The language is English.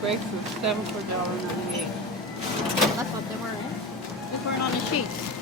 grapes was $7 for $1.98. That's what they were in. They weren't on the sheet.